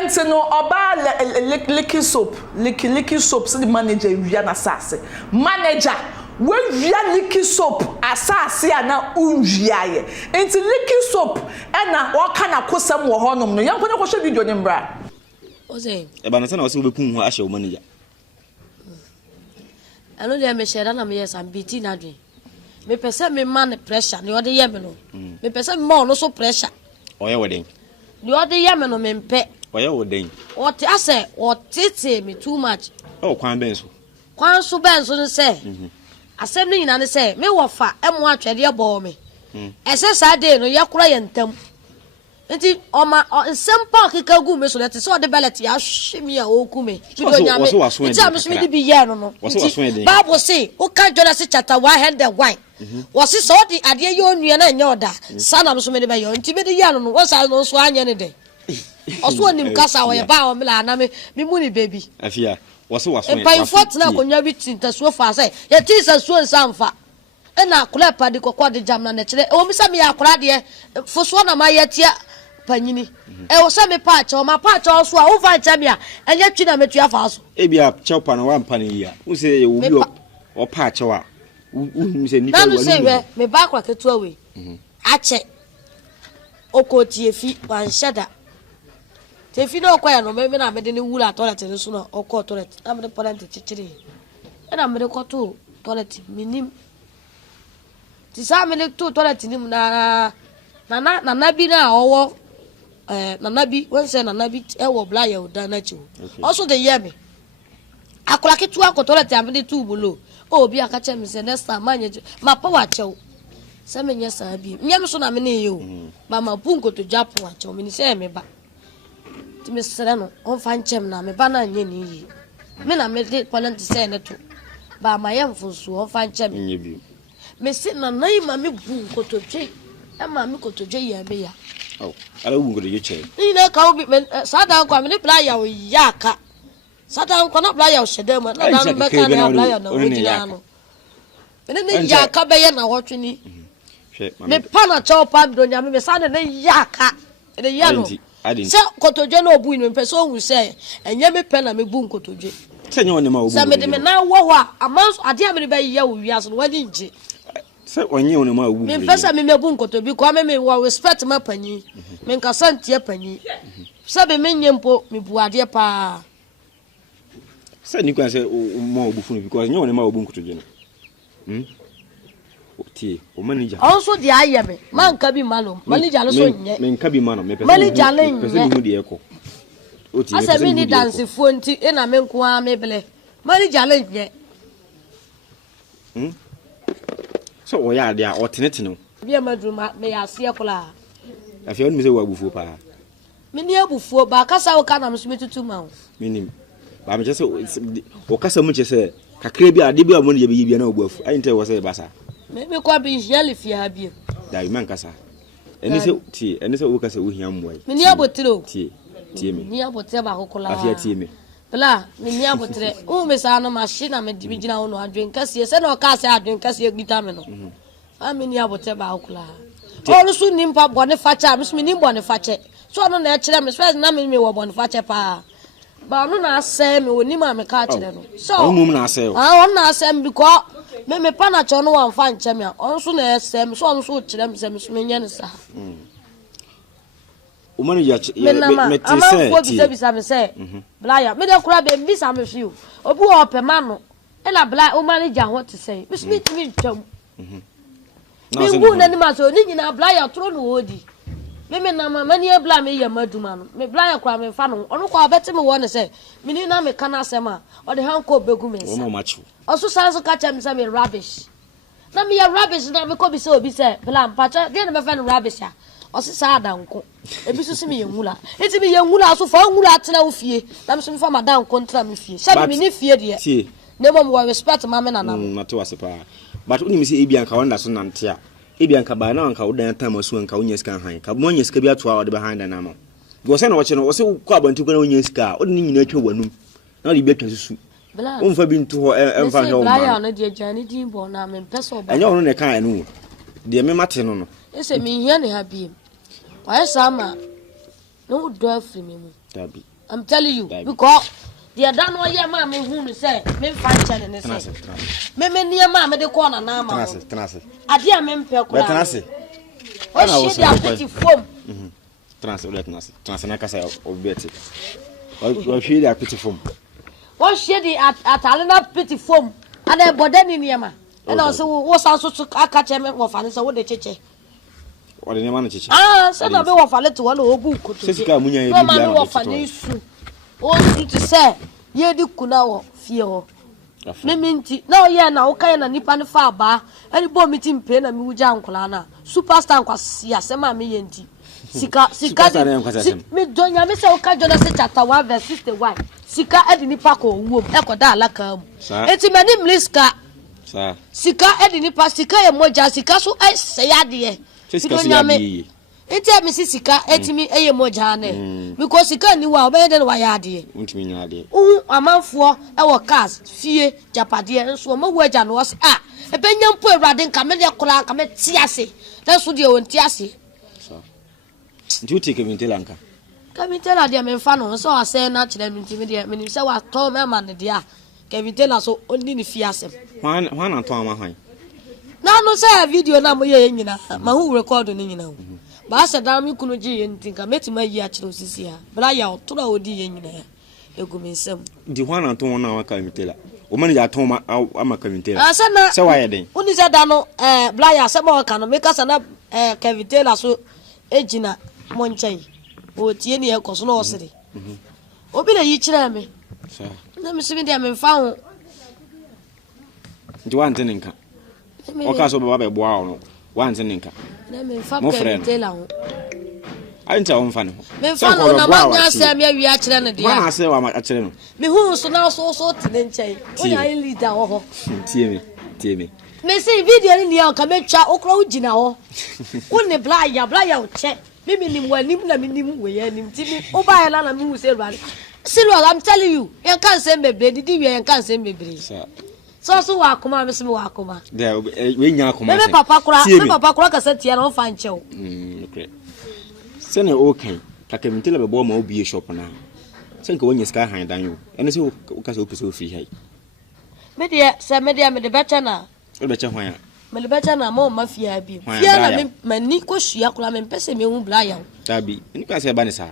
enti no oba Liki Soap Liki Soap so the manager wia na sase manager we wia Liki Soap asase ana unwia ye enti Liki Soap na o ka na kosam wo honom no yanko ne ko hwe video ne mbra Ose eba na se na wo se obekun ho ahye wo manager anu de me share na me yes am biti na dwen me pese me man pressure ne ode ye me no me pese me ma no so pressure oye woden ne ode ye me no me mpe oye woden o te ase o tete me too much o kwan ben so no se asem no nyina ne se me wo fa emo atwede e bo me ese sa de no ye kura ye ntam enti o ma nsem pa keka gu me so let so de bellet ya hwemi a oku me video nya me enti am so me di ye no Bible say o ka Genesis chapter 101 was so di ade ye onua na nya oda sana no so me de be ye enti me di ye no wo sa no so anya ne de oso onim kasa wo ye ba o me la na me muni baby afia waso e pa infot na konya bi tinta so fa say ye ti sa so nsamfa e na akula pa di kokko de jam na kire o mi sa me ya akula de foso na ma ye tia panyini e wo sa me pa cha o ma pa cha so a wo fa cha me a enye twi na metua fa so e bia cha pa na wa mpa ne ya wo se ye wo bi o pa cha wa wo se ni pa wa na se we me ba kwa ketua we ache okotie fi wan shada tefi no kwa ya no me na me de ne wura toilet ne so no okọ toilet na me de parent chichiri e na me de ko to toilet minim ti sa me de to toilet nim na bi na owo na bi won say na bi e wo bla ya oda na chi also the year me akola ketu akọ toilet am de tu bulo obi aka che me say next time manye ma power chew se me nya sa bi nyam so na me ne ye o ba ma punko to japo a chew me ni say me ba ti me sere no on fan chem na me ba na nya ni yi me na me de parent say ne to ba ma yam fusu on fan chem nye bi me si na nai ma me punko to twe e ma me ko to twe ya be ya oh ala wu ngo de ye che ni na ka obi sada kwa me ne bla ya o ya ka sada kwa na bla ya o shede mo na na me ka na bla ya na o jina no me ne ya ka be ya na wotwe ni me pa na cha pa do nya me sada ne ya ka ne ya no se kotodwe na obu ni me pese ohun se enye me pe na me bu nkotodwe se nye woni ma obu se me de me na wo ho amanso ade a me be ya wo wiase no wani nje se onye woni ma obu me pese me bu nkotodwe ko me wo respect ma panyi me nka santie panyi se be me nyempo me bu ade pa se ni kwa se ma obu funu because nye woni ma obu nkotodwe no ti o manager also the ayeme man ka bi malo manager no so nye men ka bi mano me pese manager le nye pese mu de eko o ti asa me ni dance fo nti e na me nko a me bele manager le nye so o ya de a o tenetene bi amaduma me ya se ekola afia oni me se wa bufuo pa me ni abufuo ba kasa wo ka na me so metutu ma wo minim ba me chese o kasa mu chese kakra bi ade bi a mo ne ye bi na obuafu ayi nte wo se basa me kwa bi hiali fi ha bi da man kasa eni se wo kasa wo hiam boy me ni abotire o tie me ni abotire ba kokola afia tie me bla me ni abotire o me sa no machine na me di gina wo no adwen kase se na o kase adwen kase gita me no a me ni abotire ba kokola o lu su nimpa bone facha me su ni bone fache so no na e kire me so na me wo bone fache pa ba no na ase me woni ma me ka kire no so o mum na ase o on na ase me because me pa na cho no wan fa nche a on so na ese me so on so kire me se me so me nya ne sa o manu ya me ti se bisa me se bla ya me de kura be bisa me fiu obi o pe ma no e na bla o manager ho te se me so me ti me twam me wu na ni ma so ni nyina bla ya tro no odi me na ma ni e bla me ya maduma no me bla ya kura me fa no ono kwa beti me wo ne se me ni na me kana asema o de hanko begu me o mo machu also sanso catch me say me rubbish na me ya rubbish na me ko bi say obi say bla mpacha de na me fa no rubbish a o se sa adanko e bi so se me yenwula enti me yenwula so fa nwula atena wo fie na me so me fa madanko ntra me fie sha me ni fie de tie ne mo mo respect ma me na na na to ase pa but uni me say ebi anka wonda so nante a ebi anka ba na anka wo dan time so anka wonya sika han ka mo nya sika bi ato a wo de behind na ma go say na wo che no wo se ko abanti ko na wonya sika o de ni nyina atwa wanum na de bi atwa susu on fa bi nto ho emfa he o ma ya no de jani din bo na me peso ba anya ono ne kan anu de me mate no no ese me hia ne ha bi wa esa ma no do afri me mu Dabi. I'm telling you because the dan no ye ma me hu no say me fa nche ne say me near ma me de corner na ma Tenase ade a me mpe kula tenase o she dey apeti form tenase na kasa obeti o she dey apeti form o she dey atale na apeti form ana boda ni niam e na so wo san so aka che me wo fa ne so wo de cheche o de ne ma no cheche so na be wo fa le to wo na obu kutu sesika munya ye bia na wo fa ne su o su ti say ye di kuna wo fie ho me minti na o ye na wo kan na nipa ne fa ba ani bo mi ti mpe na mi wuja nkola na superstar kwasi asema me ye nti sika mi donya me se wo ka jona se chapter 1 verse 61 sika edi nipa ko wuom ekoda alaka mu enti mani mliska sika edi nipa sika ye moja sika so ai se yade donya me enti mi sika etimi eye moja ne because sika ni wa obeye de wa yade untimi nyade amanfo e wo cars fie japade enso ma wo agya no was ebenya mpo ewrade nka me de kora nka me ti ase na so de won ti ase nti uti kemintela nka kemintela de me fa no so ase na kire mi ntimi de me se wa to me ma ne de a kemintela so oni ni fie ase hwan to ama hwan na no se video na mo ye nyina ma hu record ni nyina ho ba se da mi kunu ji ye ntinka metima yi a kire osisi ha bra ya otora odi ye nyina egumensem di hwan to na wa kemintela o mani ya to ma ama kemintela asana se wa ye den uni se da no bra ya se mo ka no me ka sana kemintela so ejina monchai o tie ni e koso no osiri obi na yi kire me na me simi dia me fa ho ndi wan teninka o ka so baba be boa o no wan teninka na me fa kemintela ho anta o mfa no me fa no na ma nya se me wi a kire ne dia ma se wa ma a kire no me hu so na so tene nchai o ya leader ho tie me me see video ni ya ka me twa okro ugina ho woni bla ya o che mimi ni mwanim na minim we ya nim ti mi o ba ya na mi hu se ruare silo I'm telling you yan kan se mebre didi we yan kan se mebre so wa akoma me se me wa akoma de we nya akoma me papa kura ka se tia na o fa nchew okay se ne okay ka kemintela be bo ma obi shop na se nka wonya ska han dan yo ene se o ka se o pese o fi hai me de better na o be che hwan ya me le better na mo ma fia bi fia na me mani ko hua kura me pese me hu bla ya tabi ni ka se ba ni sa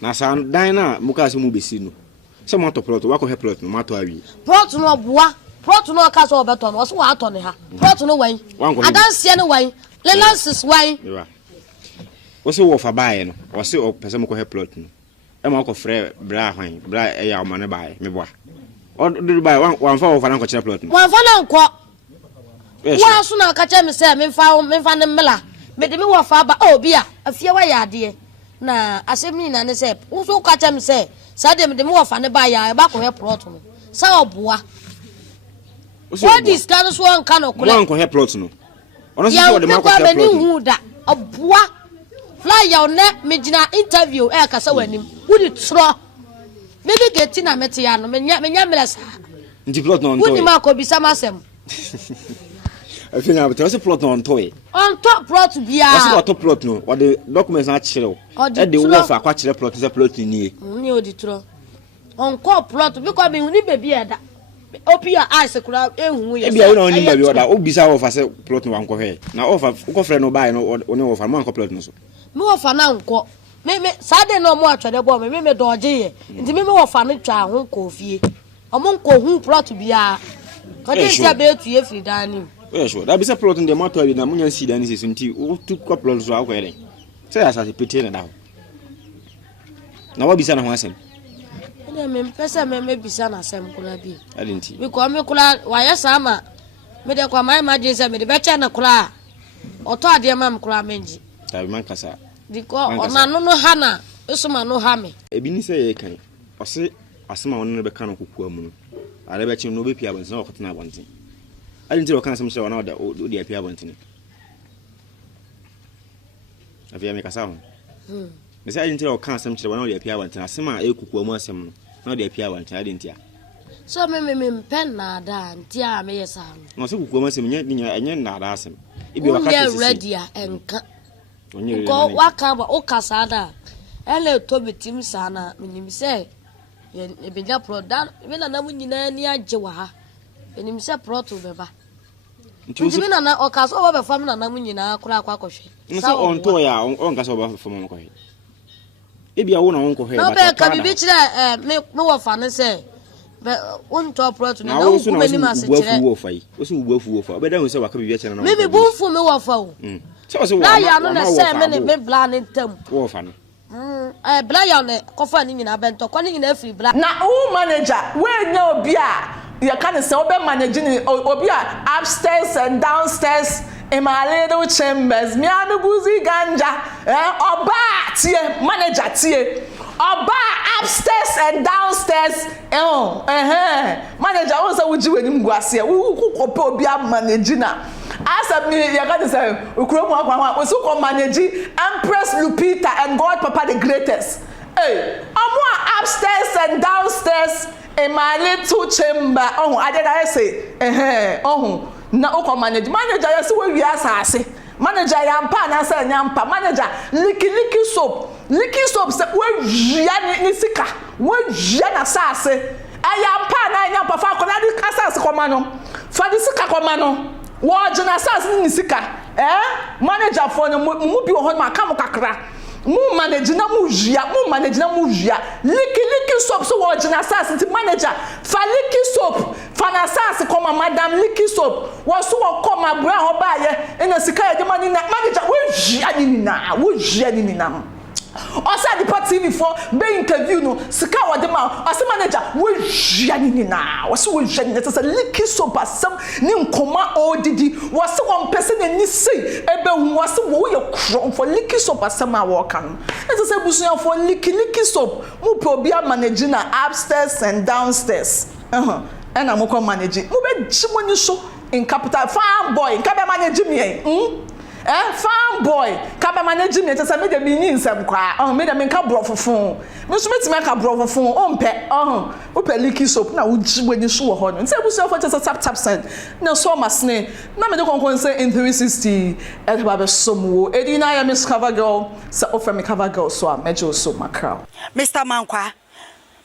na sa dan na mu ka se mu besi no se mo to plot wa ko he plot no ma to awi plot no boa plot no ka so obeto no so wa ato ne ha plot no wan adanse ne wan le lances wan o se wo fa bae no o se o pese mo ko he plot no e ma ko frɛ bra hwan bra e ya o ma ne bae me boa o do bae wan fa wo fa na ko kire plot no wan fa na nko wa so na ka kire me se me fa ne mela me de me wo fa ba obi a afie wa ya ade na asem ni na ne se wo so ka kire me se sa de me wo fa ne ba ya e ba ko he plot no sa oboa what is kind so an kan okule wan ko he plot no ono se wo de ma ko he plot no da oboa fly ya one me gina interview e ka sa wanim wudi tro me be geti na mete ya no me nya melesa ndi plot no nto wudi ma ko bisa masem afina but se plot no nto e on top plot bia o se top plot no o de documents na kire e de wo fa kwa kire plot se plot ni ni odi tro on ko plot because me huni baby eda open your eyes kura ehun ye e bia wona oni baby oda o bisa wo fa se plot no wanko he na o fa ko frɛ no bae no oni wo fa mo anko plot no so me wo fa na nko me sade no mo atwede bo me doje ye nti me wo fa no twa ho ko fie omo nko hu plot bia ko de sia be tu ye free dani we sure da bisa plot ndem mato abi na munya si dani se nti o tu ko plot so akwa ere se ya sa se pete na da na wa bisa na ho asem ene me pesa me bisa na asem kula bi adinti mi ko me kula wa ya sama me de kwa mai ma je se me de becha na kula oto ade ma me kula menji tabi man kasa diko ona no hana esuma no ha me ebi ni se ye kan o se asema won no be kan kokua mu no ale be chi no be pia bontin na okotena bontin adinti o kan asem se wona o de pia bontin afia me kasa ho me se adinti o kan asem che wona o de pia bontin asema e kokua mu asem no na o de pia bontin adinti a so me pen na da nti a me yesa no se kokua mu asem nya na da asem ibi wakati ready a enka ko waka ba o kasada ele to betim sana minim say ye beja pro dan me na na munyina ni agye wa ha enim say pro to beba nti me na okaso oba be fam na na munyina akura akwakohwe nso on to ya on kaso oba fam mo kohwe ebia wo na won kohwe ba no be ka bibi kire me wo fa ne say be on to pro to na wo ku me ni ma se kire wo fa yi wo se wo afu wo fa oba dan wo se waka bibi kire na me bu fu me wo fa o so wo na ya no na say me bla ne ntam wo fa no bla ya ne kofa ni nyina bento kwa ni nyina afiri bla na wo manager we nya obi a you can say obe managing obi a upstairs and downstairs in my little chambers me am guzi ganja oba tie manager tie oba upstairs and downstairs manager won say wuji we nim guase we kope obi a managing na asa me you can say ukromu akwa we so ko manage Empress Lupita and God Papa the greatest upstairs and downstairs in my little chamber I did say na o manager yes we asase manager yampa na say nyampa manager Liki Soap say we wia ni sika we wia na asase ayampa na nyampa fa kola di asase koma no fa di sika koma no wo jina asase ni sika manager for no mu bi ho ma kam kakra mu manage na mu wia Liki Soap so wo jina asase ti manager fa Liki Soap fa na asase koma Madam Liki Soap wo so wo koma bra ho ba ye ina sika ye de manager wo wia ni na osa the TV for be interview no sika wo de ma osa manager wo wia ni na wo so wo wia ni say Liki Soap asem ni nkoma odidi wo se won person ni sei ebe hu wo se wo ye kro for Liki Soap asem a wo kan it say busuya for Liki Soap mu probi manage na upstairs and downstairs and I'm going to manage it. You so in capital farm boy, in capital manage me. Farm boy, capital manage me. Just made the meaning some cry. Made them make a bro for phone. Must make a bro for phone. Open Liki Soap. Now when you show her, and say we sell for just a tap send. No so much snake. Now me do concern in 360. At Baba Somo. Edina I miss cover girl. So offer me cover girl. So I major so my crowd. Mr. Mankwa.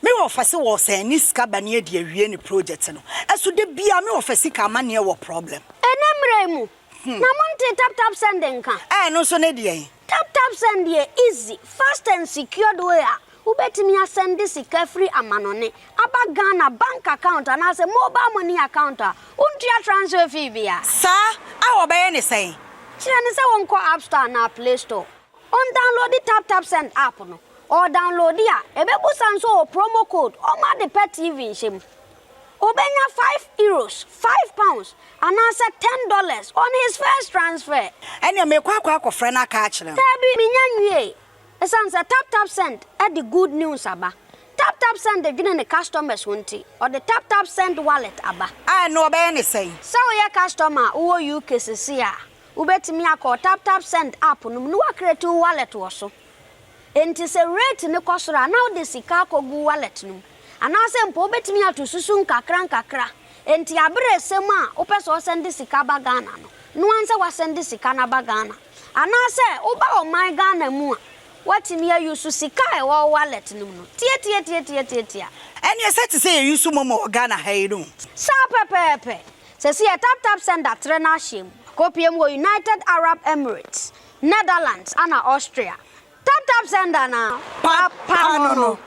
Me office was say ni ska banie de awie ni project no eso de bia me office ka mane wo problem enemremu na monte tap sending kan no so ne de tap send dey easy fast and secured way ubetimi send sika free amanone aba Ghana bank account and as a mobile money account untia transfer fee bia sa awo be ne say kire ne se won ko App Store na Play Store on download the tap send app no or download ya ebebu sanso promo code or ma the pet TV shim obenya €5 £5 and answer $10 on his first transfer ene me kwa friend aka akire tabi minyanwie esanse tap send at the good news aba tap send the gina the customers wonti or the tap send wallet aba no be ne say so your customer wo UK sisia ubetimi akọ tap send app no no create wallet wo so enti se rate ne kosora now the sika kogu wallet no anase mpo betimi atosusu nkakra enti abre sema opeso send sika ba Ghana no anse wa send sika na ba Ghana anase oba o my Ghana mu watimi use sika e wo wallet no tie eni set say use momo Ghana hayru sa pepepe se si tap send that trainer shim kopiem wo United Arab Emirates Netherlands and Austria tap send na papa no